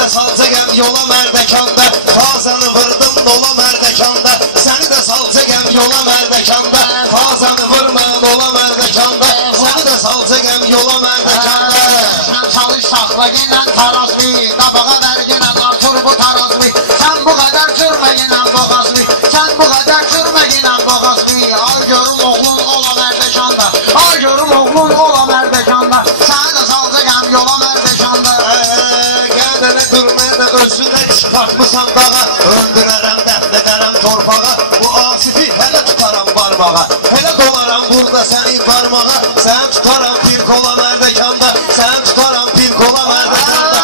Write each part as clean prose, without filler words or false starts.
de salacağım yola Mərdəkanda, Fazanı vırdım dola Mərdəkanda, səni də salacağım yola Mərdəkanda, Fazanı vurma dola Mərdəkanda, səni də salacağım yola Mərdəkanda. Sen çalış sakla gelen tarazlı, qabağa vergenen artır bu tarazlı. Sen bu kadar sürme gelen boğazlı, sen bu kadar sürme gelen boğazlı. Ay görüm oğlun ola Mərdəkanda, ay görüm oğlun ola Mərdəkanda, səni də salacağım yola Mərdəkanda. Qədənə durmaya da özündən çıxartmısan dağa, öldürərəm, dəfn edərəm torpağa, bu asifi hələ tutaram barmağa, hələ dolaram burada səni barmağa, sən tutaram bir kola Mərdəkanda, sən tutaram bir kola Mərdəkanda.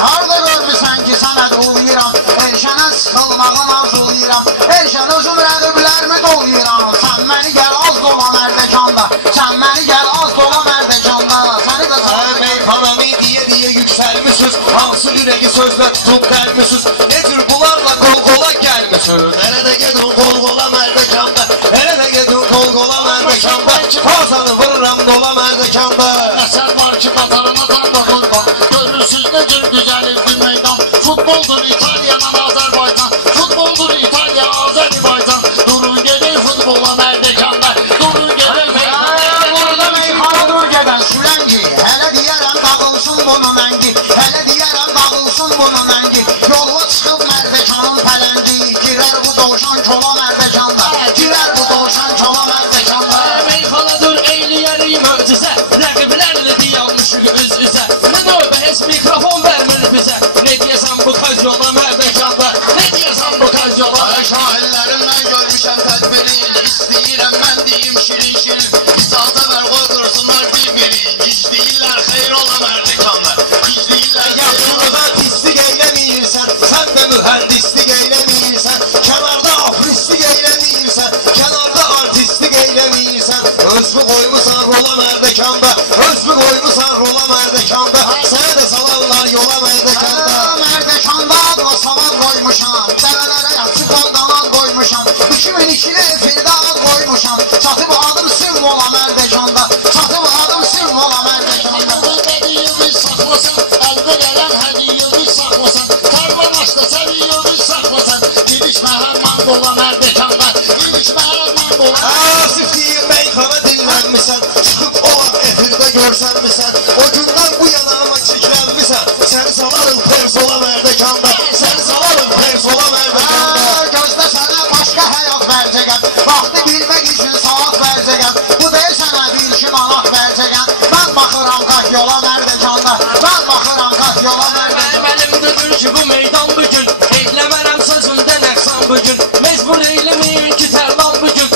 Harda görmüsən ki sənəd uluyuram, Elşənə sıxılmağın arzulayıram, Elşən özüm rəqiblərimi doluyuram, sən məni gəl az dola Mərdəkanda, sən məni gəl az dola Mərdəkanda, səni də salacağım. Meyxanamı diye yüksəlmişsiniz, hansı ürəyi sözlə tutub gəlmişsiniz, ne tür bunlarla qol-qola gəlmişsiniz, hələ də gedin qol-qola Mərdəkanda, hələ də gedin qol-qola Mərdəkanda, Fazanı vururam dola Mərdəkanda. Əsər var ki qatarına tanıda qurban, görürsünüz ne cür güzəlizdir meydan, futboldur İtalyadan Azərbaycan, futboldur İtalya Azərbaycan, durun gedin futbola Mərdəkanda, durun gedin meyxana. Burada meyxana dur gedən süləngi, hələ deyərəm dağılsın bunu məngi, hələ deyərəm dağılsın bunu məngi, yolla çıxıb Mərdəkanın pələngi, girər bu dovşan kola Mərdəkanda, girər bu dovşan kola Mərdəkanda. Meyxanadır eyləyərik möcüzə, rəqiblərlə dayanmışıq üz-üzə, nə növbə heç mikrofon vermir bizə, ne deyəsən bu kaz yola Mərdəkanda, ne deyəsən bu kaz yola. Şairlərimdən görmüşəm tədbirin, istəyirəm mən deyim şirin-şirin, icazə ver qoy qırsınlar bir-birin, gizləyirlər xeyr ola Mərdəkanda, gizləyirlər Yaxşılığa pislik eyləməyirsən, sən də mühəndislik eyləməyirsən, kənarda afristik eyləməyirsən, kənarda artistlik eyləməyirsən, özünü qoymusan rola Mərdəkanda, özünü qoymusan rola Mərdəkanda, sənə də salarlar yola Mərdəkanda. Mərdəkanda adla savad qoymuşam, dəvələrə yaxşı qalqanan qoymuşam, 2002-li efirdə ad qoymuşam, çatıb adım simvola Mərdəkanda, çatıb adım simvola Mərdəkanda. Hədiyyəvi saxlasan, əldə gələn hədiyyəvi saxlasan, karvan açda səviyyəvi saxlasan, girişmə hərman dola Mərdəkanda, girişmə hərman dola. Asif deyir meyxana dinlənmisən, çıxıb o vaxt efirdə görsənmisən, o gündən bu yanağıma çiklənmisən, səni salarım persola Mərdəkanda, səni salarım persola Mərdəkanda. Gözdə sənə başqa həyat verəcəkəm, vaxtı bilmək üçün saat verəcəkəm, bu deyil sənə bir iki manat verəcəkəm, mən baxıram qat yola Mərdəkanda, mən baxıram qat yola Mərdəkanda. Mənim əlimdədir ki bu meydan bugün, eyləmərəm sözümdə nəqsan bugün, mecbur eyləməyin ki tərlan bugün,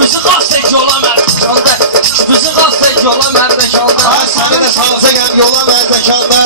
bizi qast et yola Mərdəkanda, bizi qast et yola Mərdəkanda. Ay səni də salacağım yola Mərdəkanda.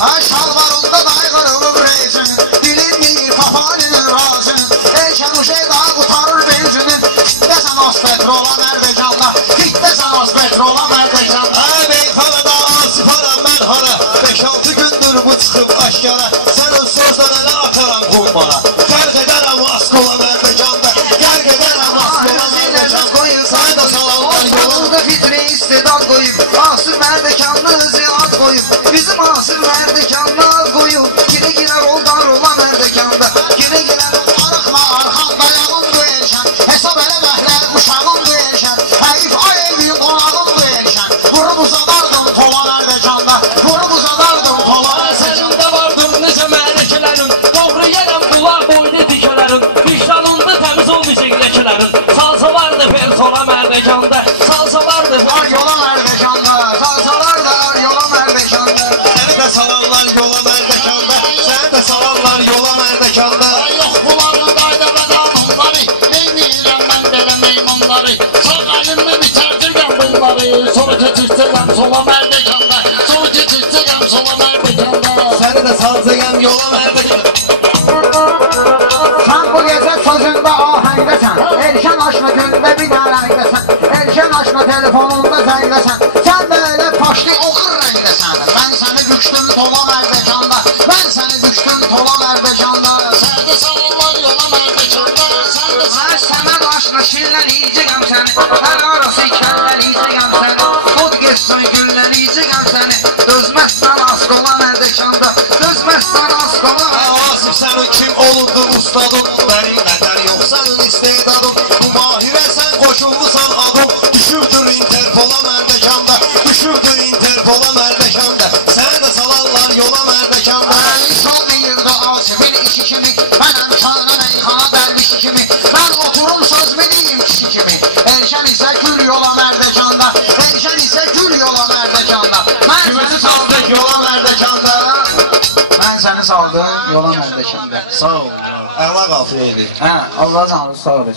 Ay şalvarında dayğırılıb reysin, bilinmir papaninin razın, Elşən uşaq daha qutarır benzinin, kitləsən az petrola Mərdəkanda, kitləsən az petrola Mərdəkanda. Ay meyxanada asifaram mən hara, 5-6 gündür bu çıxıb aşkara, sən öz sözdən ələ ataram qumbara, qərq edərəm askola Mərdəkanda, qərq edərəm askola Mərdəkanda, səni də salarlar yola. Yolda fitri istedad qoyub, asır Mərdəkanlı hızı ad qoyub, bizim asır Mərdəkanlı ad qoyub, girə-girə roldan rola Mərdəkanda, girə-girə arıqma arxan dayağın bu Elşən, hesab elə məhlə uşağın bu Elşən, həyif ay evin qonağın bu Elşən, vurub uzadardım tola Mərdəkanda, vurub uzadardım tola Mərdəkanda. Səcində vardım necə mərəkələrin, doğru yerəm bunlar boyda dikələrin, vicdanında təmiz olmayacaq ləkələrin, salsalardı persola Mərdəkanda, salsalardı Var yola Mərdəkanda, salsalar da var yola Mərdəkanda. Səni də salarlar yola Mərdəkanda, səni də salarlar yola Mərdəkanda. Ay yox bunların qayda və qanunları, neyniyirəm mən belə meymunları, sağ əlimlə bitirdirəm bunları, sonra keçirtirəm sola Mərdəkanda, sonra keçirtirəm sola Mərdəkanda. Səni də salacağım yola Mərdəkanda. Sən bu gecə sözündə ahəngdəsən, Elşən aşna gündə bir rəngdəsən, Elşən aşna telefonunda zəngdəsən, sən də elə paşlı oxur rəngdəsən, mən səni bükdüm tola Mərdəkanda, mən səni bükdüm tola Mərdəkanda. Sən də salonlar yola Mərdəkanda, sən də sənə aşna şirləliyəcəkəm səni, hər arası kəlləliyəcəkəm səni, od geçsin gülləliyəcəkəm səni, dözməzsən az qola Mərdəkanda. kimin işi kimi, mənəm şanına meyxana dərviş kimi, mən oturum söz biliyim kişi kimi, Elşən isə gül yola mərdəkanda, Elşən isə gül yola mərdəkanda, mən Kimizi saldık yola mərdəkanda. Mən səni saldım yola mərdəkanda. Sağ ol. Əla qalxı eyli. Hə, Allah canı sağ olsun.